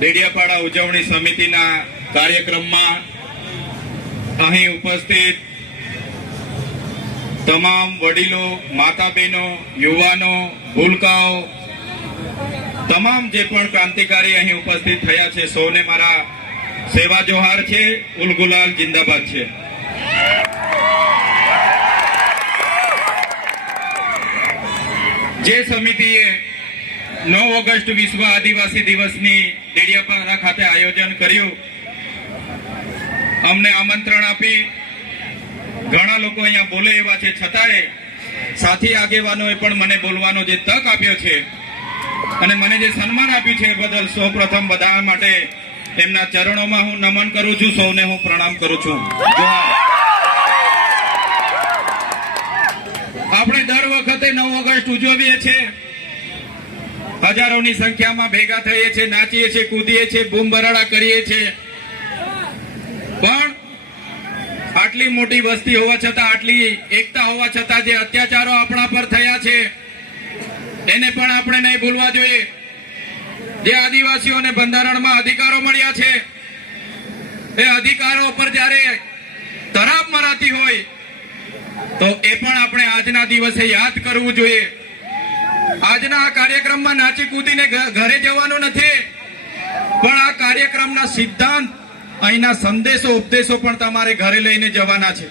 ડેડિયાપાડા ઉજવણી સમિતિના કાર્યક્રમમાં અહીં ઉપસ્થિત તમામ વડીલો, માતા બહેનો, યુવાનો, ભૂલકાઓ, તમામ જે પણ ક્રાંતિકારી અહીં ઉપસ્થિત થયા છે, સૌને મારા સેવા જોહાર છે. ઉલગુલાલ જિંદાબાદ છે. જે સમિતિએ 9 ઓગસ્ટ વિશ્વ આદિવાસી દિવસની ડેડિયાપાડા ખાતે આયોજન કર્યું, અમને આમંત્રણ આપી, ઘણા લોકો અહીંયા બોલે એવા છે, છતાંય સાથી આગેવાનોએ પણ મને બોલવાનો જે તક આપ્યો છે અને મને જે સન્માન આપ્યું છે એ બદલ સૌપ્રથમ બધા માટે એમના ચરણોમાં હું નમન કરું છું. સૌને હું પ્રણામ કરું છું. આપણે દર વખતે 9 ઓગસ્ટ ઉજવીએ છીએ, હજારોની સંખ્યામાં ભેગા થઈએ છીએ, નાચીએ છીએ, કૂદીએ છીએ, બૂમ બરાડા કરીએ છીએ, પણ આટલી મોટી વસ્તી હોવા છતાં, આટલી એકતા હોવા છતાં જે અત્યાચારો આપણા પર થયા છે એને પણ આપણે નહીં ભૂલવા જોઈએ. જે આદિવાસીઓને બંધારણમાં અધિકારો મળ્યા છે એ અધિકારો પર જ્યારે તરાપ મરાતી હોય તો એ પણ આપણે આજના દિવસે યાદ કરવું જોઈએ. આજના આ કાર્યક્રમમાં નાચી કૂદીને ઘરે જવાનું નથી, પણ આ કાર્યક્રમના સિદ્ધાંત, અહીંના સંદેશો, ઉપદેશો પણ તમારે ઘરે લઈને જવાના છે.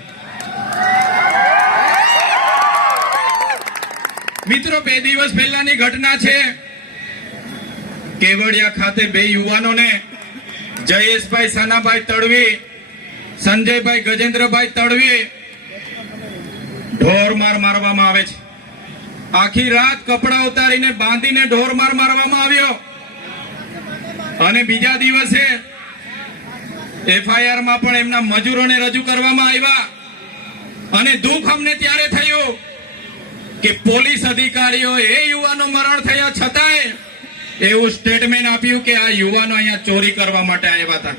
મિત્રો, 2 દિવસ પહેલાની ઘટના છે. કેવડિયા ખાતે 2 યુવાનોને, જયેશભાઈ સાનાભાઈ તડવી, સંજયભાઈ ગજેન્દ્રભાઈ તડવી, ઢોરમાર મારવામાં આવે છે. આખી રાત કપડા ઉતારીને બાંધીને ઢોરમાર મારવામાં આવ્યો અને બીજા દિવસે FIR માં પણ એમના મજૂરોને રજૂ કરવામાં આવ્યા. અને દુઃખ અમને ત્યારે થયું કે પોલીસ અધિકારીઓ એ યુવાનો મરણ થયા છતાંય એવું સ્ટેટમેન્ટ આપ્યું કે આ યુવાનો અહીંયા ચોરી કરવા માટે આવ્યા હતા.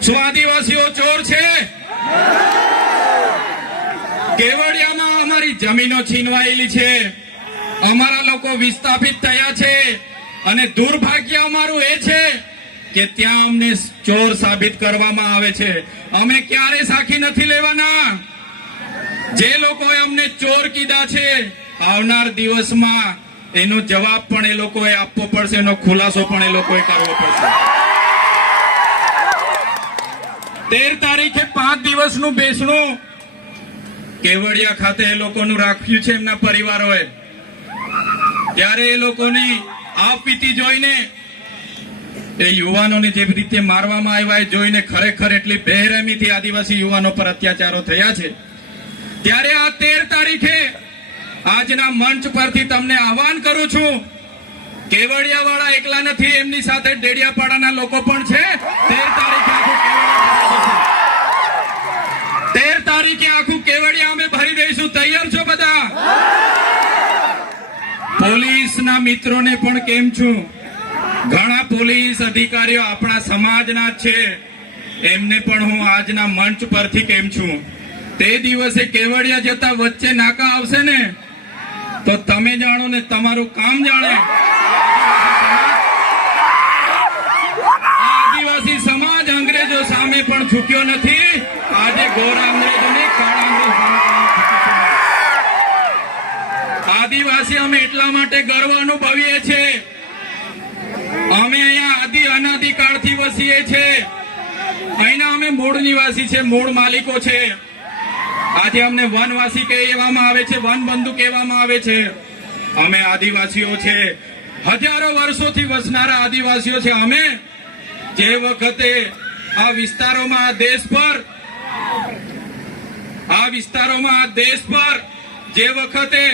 શું આદિવાસીઓ ચોર છે? કેવડિયામાં અમારી જમીનો છીનવાયેલી છે, અમારા લોકો વિસ્થાપિત થયા છે અને દુર્ભાગ્ય અમારું એ છે કે ત્યાં અમને ચોર સાબિત કરવામાં આવે છે. અમે ક્યારે સાખી નથી લેવાના. જે લોકોએ અમને ચોર કીધા છે, આવનાર દિવસમાં એનો જવાબ પણ એ લોકોએ આપવો પડશે, એનો ખુલાસો પણ એ લોકોએ કરવો પડશે. 13 તારીખે 5 દિવસનું બેસણું કેવડિયા ખાતે એ લોકોનું રાખ્યું છે એમના પરિવારોએ. ત્યારે એ લોકોની આપવીતી જોઈને, એ યુવાનોને જે રીતે મારવામાં આવ્યા એ જોઈને ખરેખર એટલી બેરહેમીથી આદિવાસી યુવાનો પર અત્યાચારો થયા છે. ત્યારે આ 13 તારીખે આજના મંચ પરથી તમને આહવાન કરું છું, કેવડિયા વાળા એકલા નથી, એમની સાથે ડેડિયાપાડાના લોકો પણ છે. 13 તારીખે આખું કેવડિયા અમે ભરી દઈશું. તૈયાર છો બધા? પોલીસના મિત્રોને પણ કેમ છું, ઘણા પોલીસ અધિકારીઓ આપણા સમાજના છે, એમને પણ હું આજના મંચ પરથી કેમ છું. તે દિવસે કેવડિયા જતા વચ્ચે નાકા આવશે ને તો તમે જાણો ને તમારું કામ જાણે. આદિવાસી સમાજ અંગ્રેજો સામે પણ ઝૂક્યો નથી. આજે ગોરા અંગ્રેજોને કાળા આદિવાસી અમે એટલા માટે ગર્વ અનુભવીએ છીએ. અમે અહીંયા અનાદિકાળથી વસીએ છીએ. અહીંના અમે મૂળ નિવાસી છે, મૂળ માલિકો છે. આજે અમને વનવાસી કહેવામાં આવે છે, વનબંધુ કહેવામાં આવે છે. અમે આદિવાસીઓ છે, હજારો વર્ષોથી વસનારા આદિવાસીઓ છે. અમે જે વખતે આ વિસ્તારોમાં, આ દેશ પર જે વખતે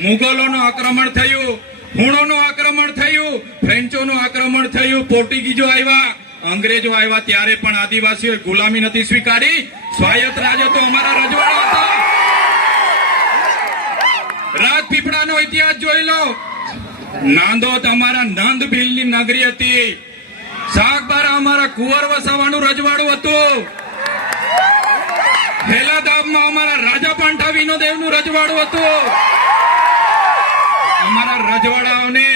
મુગલોનું આક્રમણ થયું, હુણોનું આક્રમણ થયું, ફ્રેન્ચોનું આક્રમણ થયું, પોર્ટુગીઝો આવ્યા, અંગ્રેજો આવ્યા, ત્યારે પણ આદિવાસીઓએ ગુલામી નથી સ્વીકારી. સ્વાયત્ત રાજ હતો, અમારા રજવાડા હતા. રાજપીપળાનો ઇતિહાસ જોઈ લો. નાંદોદ અમારા નંદ ભીલની નગરી હતી. સાગબારા અમારા કુંવર વસાવાનું રજવાડું હતું. હેલાદાબમાં અમારા રાજા પાંઠા વિનોદેવનું રજવાડું હતું. અમારા રજવાડાઓને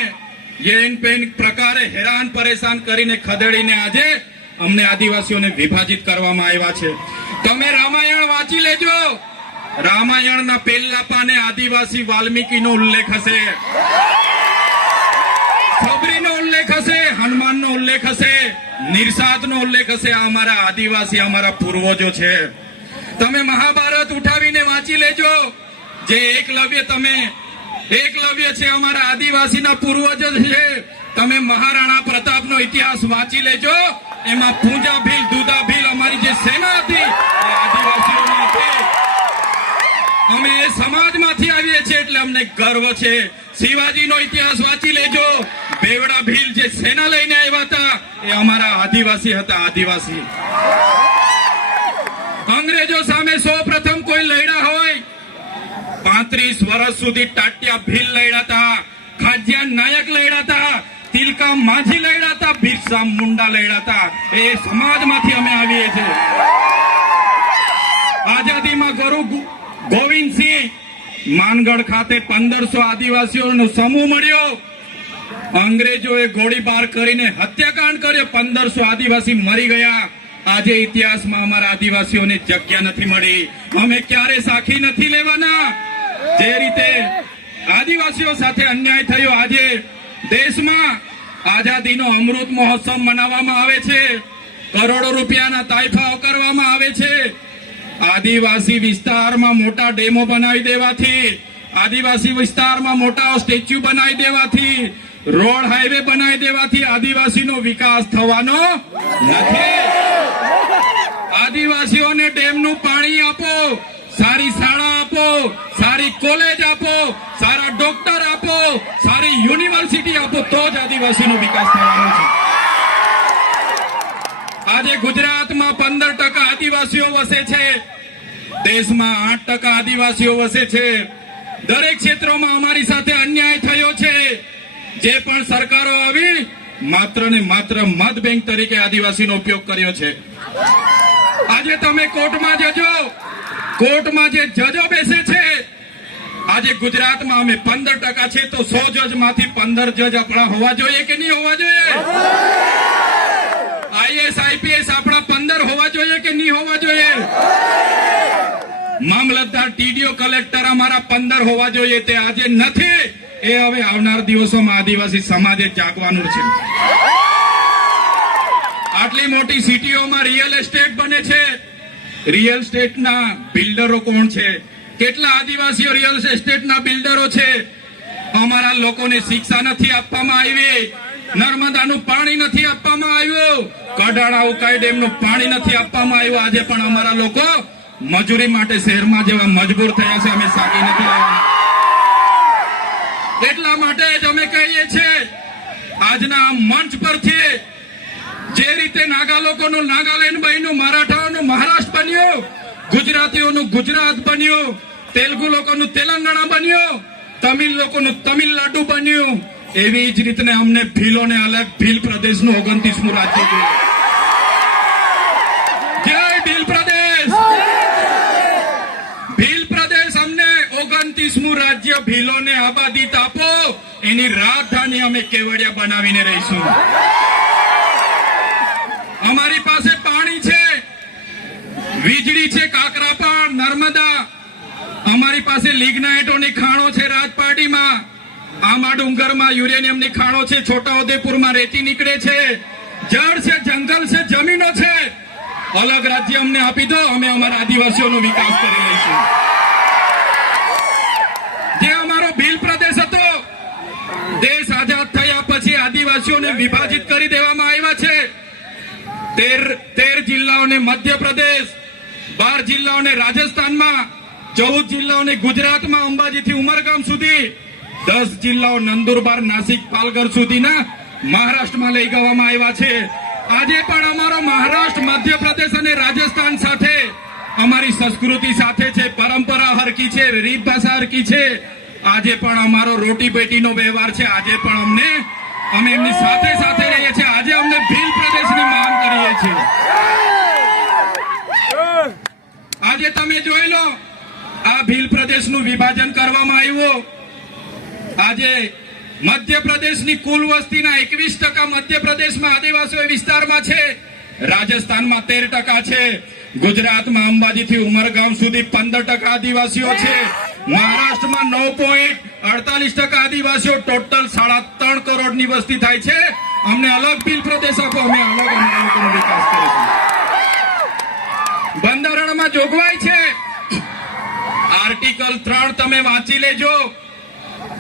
એન પેન પ્રકારે હેરાન પરેશાન કરીને ખદેડીને આજે અમને આદિવાસીઓને વિભાજિત કરવામાં આવ્યા છે. તમે રામાયણ વાંચી લેજો. રામાયણના પહેલા પાને આદિવાસી વાલ્મીકીનો ઉલ્લેખ હશે, સબરીનો ઉલ્લેખ હશે, હનુમાનનો ઉલ્લેખ હશે, નિર્સાદનો ઉલ્લેખ હશે. આ અમારા આદિવાસી અમારા પૂર્વજો છે. તમે મહાભારત ઉઠાવીને વાંચી લેજો. જે એકલવ્ય છે અમારા આદિવાસીના પૂર્વજો છે. તમે મહારાણા પ્રતાપનો ઇતિહાસ વાંચી લેજો. એમાં પૂંજા ભીલ, દુધા ભીલ અમારી જે સેના હતી એ આદિવાસીઓની હતી. અમે એ સમાજમાંથી આવીએ છીએ એટલે અમને ગર્વ છે. શિવાજીનો ઇતિહાસ વાંચી લેજો. બેવડા ભીલ જે સેના લઈને આવ્યા હતા એ અમારા આદિવાસી હતા. આદિવાસી અંગ્રેજો સામે સૌ પ્રથમ કોઈ લડ્યા હોય 35 વર્ષ સુધી ટાટિયા ભીલ લડ્યા હતા, ખાજિયા નાયક લડ્યા હતા, તિલકા માઝી લડ્યા હતા, બિરસા મુંડા લડ્યા હતા. એ સમાજમાંથી અમે આવીએ છીએ. આઝાદીમાં ગુરુ ગોવિંદસિંહ માનગઢ ખાતે 1500 આદિવાસીઓનો સમૂહ મળ્યો. અંગ્રેજોએ ગોળીબાર કરીને હત્યાકાંડ કર્યો. 1500 આદિવાસી મરી ગયા. આજે ઇતિહાસમાં અમારા આદિવાસીઓને જગ્યા નથી મળી. અમે ક્યારે સાખી નથી લેવાના. જે રીતે આદિવાસીઓ સાથે અન્યાય થયો, આજે દેશમાં આઝાદીનો અમૃત મહોત્સવ મનાવવામાં આવે છે. કરોડો રૂપિયાના તાઇફાઓ કરવામાં આવે છે. આદિવાસી વિસ્તારમાં મોટા ડેમો બનાવી દેવાથી, આદિવાસી વિસ્તારમાં મોટા સ્ટેચ્યુ બનાવી દેવાથી, રોડ હાઈવે બનાવી દેવાથી આદિવાસીનો વિકાસ થવાનો નથી. આદિવાસીઓને ડેમનું પાણી આપો, સારી શાળા આપો, સારી કોલેજ આપો, સારા ડોક્ટર આપો, સારી યુનિવર્સિટી આપો, તો જ આદિવાસીનો વિકાસ થવાનો છે. આજે ગુજરાતમાં 15% આદિવાસીઓ વસે છે. દેશમાં 8% આદિવાસીઓ વસે છે. દરેક ક્ષેત્રોમાં અમારી સાથે અન્યાય થયો છે. જે પણ સરકારો આવી માત્ર ને માત્ર મત બેંક તરીકે આદિવાસીનો ઉપયોગ કર્યો છે. આજે તમે કોર્ટમાં જજો, કોર્ટમાં જે જજો બેસે છે, આજે ગુજરાતમાં અમે 15% છે તો 100 જજમાંથી 15 જજ આપણા હોવા જોઈએ કે નહીં હોવા જોઈએ? આઈએસ આઈપીએસ આપણા 15 હોવા જોઈએ કે નહીં હોવા જોઈએ? મામલતદાર, ટીડીઓ, કલેક્ટર અમારા 15 હોવા જોઈએ. તે આજે નથી. એ હવે આવનાર દિવસોમાં આદિવાસી સમાજે જાગવાનું છે. આટલી મોટી સિટીઓમાં રિયલ એસ્ટેટ બને છે. રિયલ એસ્ટેટના બિલ્ડરો કોણ છે? કેટલા આદિવાસીઓ રિયલ એસ્ટેટના બિલ્ડરો છે? અમારા લોકોને શિક્ષા નથી આપવામાં આવી, નર્મદાનું પાણી નથી આપવામાં આવ્યું, કડાણા ઉકાઈ ડેમનું પાણી નથી આપવામાં આવ્યું. આજે પણ અમારા લોકો મજૂરી માટે શહેરમાં જેવા મજબૂર થયા છે. અમે સાકી નથી લેવાના. એટલા માટે જ અમે કહીએ છીએ આજના મંચ પરથી, જે રીતે નાગા લોકોનું નાગાલેન્ડ બન્યું, મરાઠાઓનું મહારાષ્ટ્ર બન્યું, ગુજરાતીઓનું ગુજરાત બન્યું, તેલુગુ લોકોનું તેલંગાણા બન્યું, તમિલ લોકોનું તમિલનાડુ બન્યું, એવી જ રીતે અમને ભીલોને અલગ ભીલ પ્રદેશનું 29મું રાજ્ય જોઈએ. જય ભીલ પ્રદેશ. ભીલ પ્રદેશ અમને 29મું રાજ્ય ભીલોને આબાદી આપો. એની રાજધાની અમે કેવડિયા બનાવીને રહીશું. અમારી પાસે પાણી છે, વીજળી છે, કાકરાપાર, નર્મદા. અમારી પાસે લિગ્નાઇટોની ખાણો છે રાજપાટીમાં, આમા ડુંગરમાં યુરેનિયમની ખાણો છે, છોટાઉદેપુરમાં રેતી નીકળે છે, જળ છે, જંગલ છે, જમીનો છે. અલગ રાજ્ય અમને આપી દો, અમે અમારા આદિવાસીઓનો વિકાસ કરી લઈશું. જે અમારો ભીલ પ્રદેશ હતો, દેશ આઝાદ થયા પછી આદિવાસીઓને વિભાજિત કરી દેવામાં આવ્યા છે. 13 જિલ્લાઓને મધ્યપ્રદેશ, 12 જિલ્લાઓને રાજસ્થાનમાં, 14 જિલ્લાઓને ગુજરાતમાં અંબાજીથી ઉમરગામ સુધી, 10 જિલ્લાઓ નંદુરબાર, નાસિક, પાલઘર સુધીના મહારાષ્ટ્રમાં લઈ જવામાં આવ્યા છે. આજે પણ અમારો મહારાષ્ટ્ર, મધ્યપ્રદેશ અને રાજસ્થાન સાથે અમારી સંસ્કૃતિ સાથે છે, પરંપરા હરકી છે, રીત ભાષા હરકી છે. આજે પણ અમારો રોટી બેટીનો વ્યવહાર છે. આજે પણ અમે એમની સાથે સાથે રહીએ છીએ. આજે અમને ભીલ પ્રદેશની માંગ કરીએ છીએ. આજે તમે જોઈ લો, આ ભીલ પ્રદેશનું વિભાજન કરવામાં આવ્યું. આજે મધ્યપ્રદેશની કુલ વસ્તીના 21% મધ્યપ્રદેશમાં આદિવાસી વિસ્તારમાં છે, રાજસ્થાનમાં 13% છે, ગુજરાતમાં અંબાજીથી ઉમરગામ સુધી 15% આદિવાસીઓ છે, મહારાષ્ટ્રમાં 9.48% આદિવાસીઓ, ટોટલ 3.5 કરોડની વસ્તી થાય છે. અમને અલગ બિલ પ્રદેશ આપો, અમે અલગ અમારા લોકોનો વિકાસ કરીશું. બંધારણમાં જોગવાઈ છે, આર્ટિકલ 3 તમે વાંચી લેજો.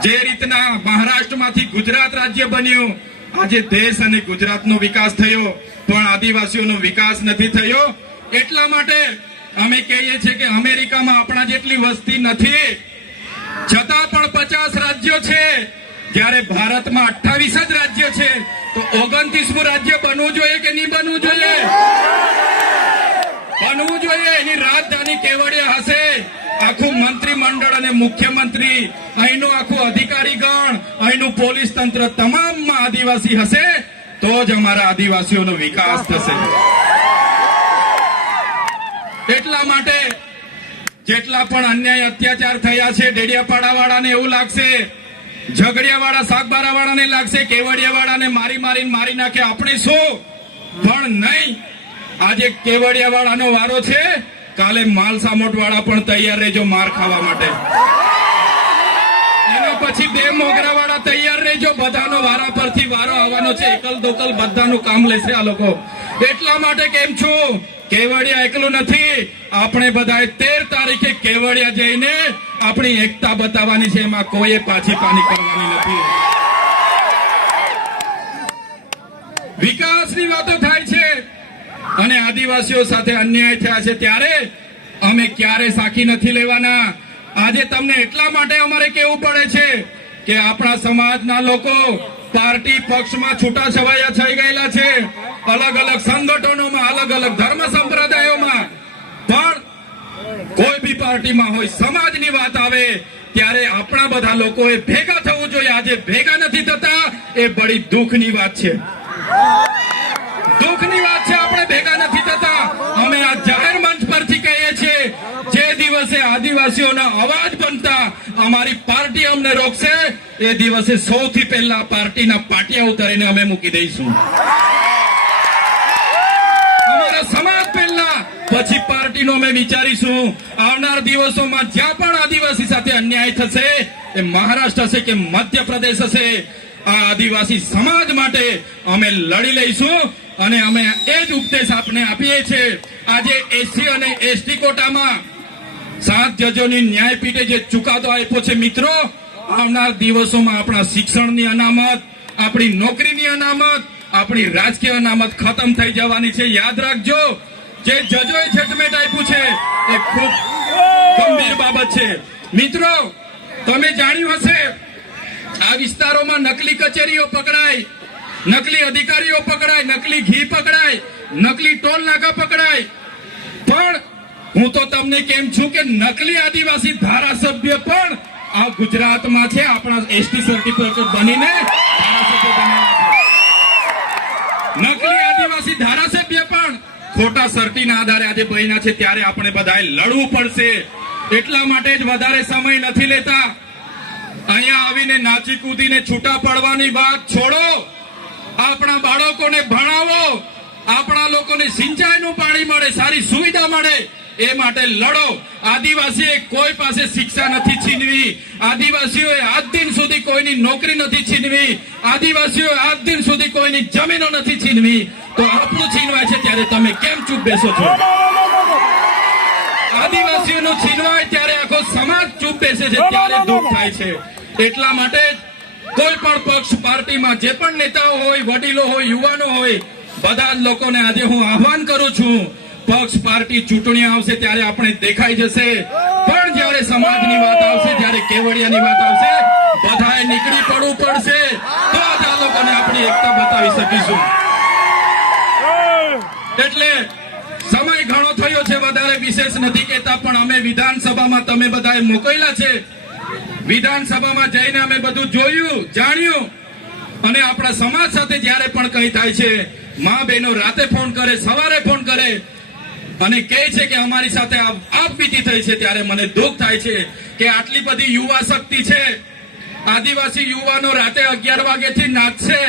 જે રીતના મહારાષ્ટ્રમાંથી ગુજરાત રાજ્ય બન્યું, આજે દેશ અને ગુજરાતનો વિકાસ થયો, પણ આદિવાસીઓનો વિકાસ નથી થયો. એટલા માટે અમે કહીએ છીએ કે અમેરિકામાં આપણા જેટલી વસ્તી નથી, છતાં પણ 50 રાજ્યો છે, જ્યારે ભારતમાં 28 જ રાજ્ય છે. તો 29મું રાજ્ય બનવું જોઈએ કે નહીં બનવું જોઈએ? બનવું જોઈએ. એની રાજધાની કેવડિયા હશે. આખું મંત્રીમંડળ અને મુખ્યમંત્રી, અહીંનું આખું અધિકારી ગણ, અહીંનું પોલીસ તંત્ર તમામમાં આદિવાસી હશે, તો જ અમારા આદિવાસીઓનો વિકાસ થશે. એટલા માટે જેટલા પણ અન્યાય અત્યાચાર થયા છે, ડેડિયાપાડા વાળાને એવું લાગશે, ઝઘડિયા વાળા સાગબારા વાળાને લાગશે, કેવડિયા વાળાને મારી નાખે, આપણે શું? પણ નહીં. આજે કેવડિયા વાળાનો વારો છે, કાલે માલસામોટ વાળા પણ તૈયાર રહેજો માર ખાવા માટે. એના પછી બે મોગરા વાળા તૈયાર રહેજો, બધાનો વારા પરથી વારો આવવાનો છે. એકલ દોકલ બધાનું કામ લેશે આ લોકો. એટલા માટે કેમ છું, કેવડિયા એકલું નથી, આપણે બધાએ 13 તારીખે કેવડિયા જઈને આપણી એકતા બતાવવાની છે. એમાં કોઈએ પાછી પાની કરવાની નથી. વિકાસની વાતો થાય છે અને આદિવાસીઓ સાથે અન્યાય થયા છે, ત્યારે અમે ક્યારે સાખી નથી લેવાના. આજે તમને એટલા માટે અમારે કહેવું પડે છે કે આપણા સમાજના લોકો પાર્ટી પક્ષમાં છૂટાછવાયા થઈ ગયેલા છે, અલગ અલગ સંગઠનોમાં, અલગ અલગ ધર્મ સંપ્રદાયોમાં, પણ કોઈ બી પાર્ટીમાં હોય, સમાજની વાત આવે ત્યારે આપણા બધા લોકોએ ભેગા થવું જોઈએ. આજે ભેગા નથી થતા, એ બડી દુઃખની વાત છે. દુઃખની વાત છે, આપણે ભેગા નથી થતા. અમે આ જાહેર મંચ પરથી કહીએ છીએ, જે દિવસે આદિવાસીઓના અવાજ બનતા અમારી પાર્ટી અમને રોકશે, એ દિવસે સૌથી પહેલા પાર્ટીના પાટિયા ઉતારીને અમે મૂકી દઈશું. અમારા સમાજ પહેલા, પછી પાર્ટીનો અમે વિચારીશું. આવનાર દિવસોમાં જ્યાં પણ આદિવાસી સાથે અન્યાય થશે, એ મહારાષ્ટ્ર હશે કે મધ્યપ્રદેશ હશે, આ આદિવાસી સમાજ માટે અમે લડી લઈશું. અને અમે એ જ ઉપદેશ આપને આપીએ છીએ. આજે એસસી અને એસટી કોટામાં 7 જજોની ન્યાયપીઠે જે ચુકાદો આપ્યો છે, મિત્રો, આવનાર દિવસોમાં આપણા શિક્ષણની અનામત, આપણી નોકરીની અનામત, આપણી રાજકીય અનામત ખતમ થઈ જવાની છે. યાદ રાખજો, જે જજોએ જજમેન્ટ આપ્યું છે એ ખૂબ ગંભીર બાબત છે. મિત્રો, તમે જાણ્યું હશે, આ વિસ્તારોમાં નકલી કચેરીઓ પકડાય, નકલી અધિકારીઓ પકડાય, નકલી ઘી પકડાય, નકલી ટોલ નાકા પકડાય. પણ હું તો તમને કેમ છું કે નકલી આદિવાસી ધારાસભ્ય પણ આ ગુજરાતમાં છે, આપણા એસટી સર્ટિફિકેટ બનીને ધારાસભ્ય બનેલા છે. નકલી આદિવાસી ધારાસભ્ય પણ ખોટા સર્ટીના આધારે આજે બન્યા છે, ત્યારે આપણે બધાએ લડવું પડશે. એટલા માટે જ વધારે સમય નથી લેતા. અહીંયા આવીને નાચી કૂદીને છૂટા પડવાની વાત છોડો. આપણા બાળકોને ભણાવો, આપણા લોકોને સિંચાઈનું પાણી મળે, સારી સુવિધા મળે, એ માટે લડો. આદિવાસીએ કોઈ પાસે શિક્ષા નથી છીનવી, આદિવાસીઓએ આજ દિન સુધી કોઈની નોકરી નથી છીનવી, આદિવાસીઓએ આજ દિન સુધી કોઈની જમીનો નથી છીનવી. તો આપણું છીનવાય છે ત્યારે તમે કેમ ચૂપ બેસો છો? આદિવાસીઓનું છીનવાય ત્યારે આખો સમાજ ચૂપ બેસે છે, ત્યારે દુઃખ થાય છે. એટલા માટે કોઈ પણ પક્ષ પાર્ટીમાં જે પણ નેતાઓ હોય, વડીલો હોય, યુવાનો હોય, બધા જ લોકોને આજે હું આહવાન કરું છું, પક્ષ પાર્ટી ચૂંટણી આવશે ત્યારે આપણે દેખાઈ જશે, પણ જ્યારે સમાજની વાત આવશે, જ્યારે કેવડિયાની વાત આવશે, બધાએ નીકળી પડવું પડશે, તો જ આ લોકોને આપણી એકતા બતાવી શકીશું. એટલે સમય ઘણો થયો છે, વધારે વિશેષ નથી કહેતા, પણ અમે વિધાનસભામાં તમે બધાએ મોકલેલા છે. વિધાનસભામાં જઈને અમે બધું જોયું, જાણ્યું, અને આપણા સમાજ સાથે જ્યારે પણ કંઈ થાય છે, મા બહેનો રાતે ફોન કરે, સવારે ફોન કરે અને કહે છે કે અમારી સાથે આપવીતી થઈ છે, ત્યારે મને દુઃખ થાય છે કે આટલી બધી યુવા શક્તિ છે, આદિવાસી યુવાનો રાતે 11 વાગ્યાથી નાચશે,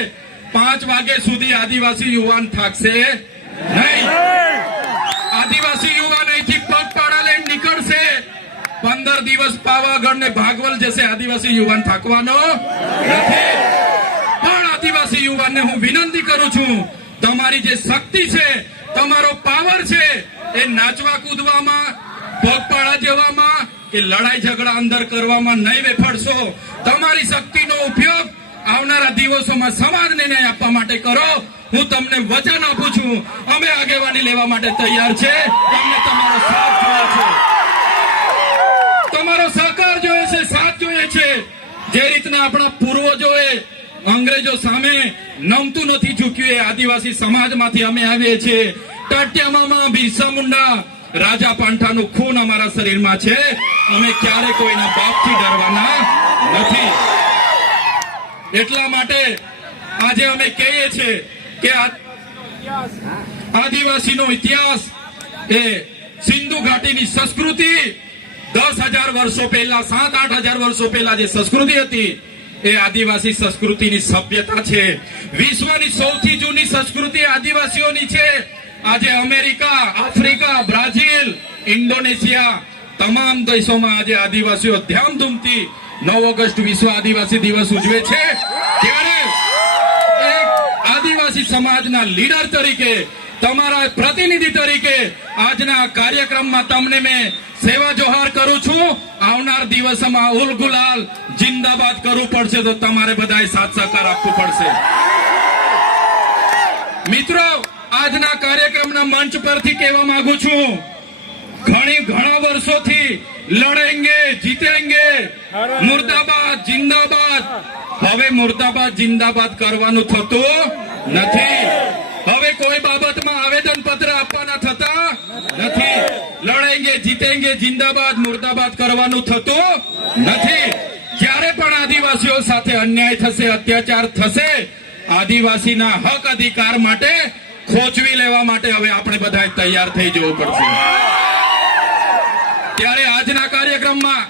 5 વાગ્યા સુધી આદિવાસી યુવાન થાકશે નહીં. આદિવાસી યુવાન અહીંથી પગપાળા લઈને નીકળશે, 15 દિવસ પાવાગઢ ને ભાગવલ જશે. આદિવાસી યુવાન થાકવાનો નથી. પણ આદિવાસી યુવાનને હું વિનંતી કરું છું, તમારી જે શક્તિ છે, તમારો પાવર છે, એ નાચવા કૂદવામાં, પગપાળા જવામાં કે લડાઈ ઝઘડા અંદર કરવામાં નહીં વેફડશો. તમારી શક્તિનો ઉપયોગ આવનારા દિવસોમાં સમાજને ન્યાય આપવા માટે કરો. હું તમને વચન આપું છું, અમે આગેવાની લેવા માટે તૈયાર છે. અમને તમારો સાથ જોઈએ છે, તમારો સહકાર જોઈએ છે, સાથ જોઈએ છે. જે રીતના આપણા પૂર્વજોએ અંગ્રેજો સામે નમતું નથી ઝૂક્યું, એ આદિવાસી સમાજમાંથી અમે આવીએ છીએ. ટાટિયા મામા, બિરસા મુંડા, રાજા પાંઠાનું ખૂન અમારા શરીરમાં છે. અમે ક્યારે કોઈના બાપથી ડરવાના નથી. એટલા માટે આજે અમે કહીએ છીએ કે આદિવાસીનો ઇતિહાસ એ સિંધુ ઘાટીની સંસ્કૃતિ 10,000 વર્ષો પહેલા, 7-8 હજાર વર્ષો પહેલા જે સંસ્કૃતિ હતી, એ આદિવાસી સંસ્કૃતિની સભ્યતા છે. વિશ્વની સૌથી જૂની સંસ્કૃતિ આદિવાસીઓની છે. આજે અમેરિકા, આફ્રિકા, બ્રાઝિલ, ઇન્ડોનેશિયા તમામ દેશોમાં આજે આદિવાસીઓ ધામધૂમથી 9 ઓગસ્ટ વિશ્વ આદિવાસી દિવસ ઉજવે છે. ત્યારે એક આદિવાસી સમાજના લીડર તરીકે, તમારા પ્રતિનિધિ તરીકે આજના કાર્યક્રમમાં તમને મેં સેવા જોહાર કરું છું. આવનાર દિવસોમાં ઉલ ગુલાલ જિંદાબાદ કરવું પડશે તો તમારે બધાએ સાથ સહકાર આપવું પડશે. મિત્રો, આજના કાર્યક્રમના મંચ પરથી કહેવા માંગુ છું, ઘણા વર્ષોથી લડેંગે જીતેંગે, મુર્દાબાદ જિંદાબાદ. હવે મુર્દાબાદ જિંદાબાદ કરવાનું થતું નથી. હવે કોઈ બાબતમાં આવેદન પત્ર આપવાના થતા નથી. લડેંગે જીતેંગે જિંદાબાદ મુર્દાબાદ કરવાનું થતું નથી. જ્યારે પણ આદિવાસીઓ સાથે અન્યાય થશે, અત્યાચાર થશે, આદિવાસીના હક અધિકાર માટે ખોચવી લેવા માટે હવે આપણે બધા તૈયાર થઈ જવું પડશે. ત્યારે આજના કાર્યક્રમમાં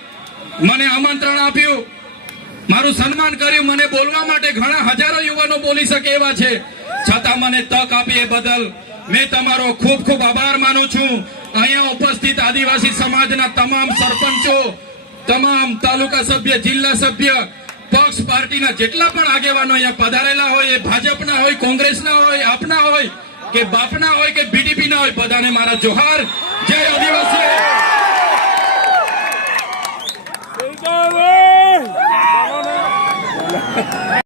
મને આમંત્રણ આપ્યું, મારું સન્માન કર્યું, મને બોલવા માટે ઘણા હજારો યુવાનો બોલી શકે એવા છે, છતાં મને તક આપી એ બદલ મેં તમારો ખૂબ ખૂબ આભાર માનું છું. અહીંયા ઉપસ્થિત આદિવાસી સમાજના તમામ સરપંચો, તમામ તાલુકા સભ્ય, જિલ્લા સભ્ય, પક્ષ પાર્ટીના જેટલા પણ આગેવાનો અહીંયા પધારેલા હોય, એ ભાજપના હોય, કોંગ્રેસના હોય, આપના હોય કે બાપના હોય કે બીડીપી ના હોય, બધાને મારા જોહાર. જય આદિવાસી.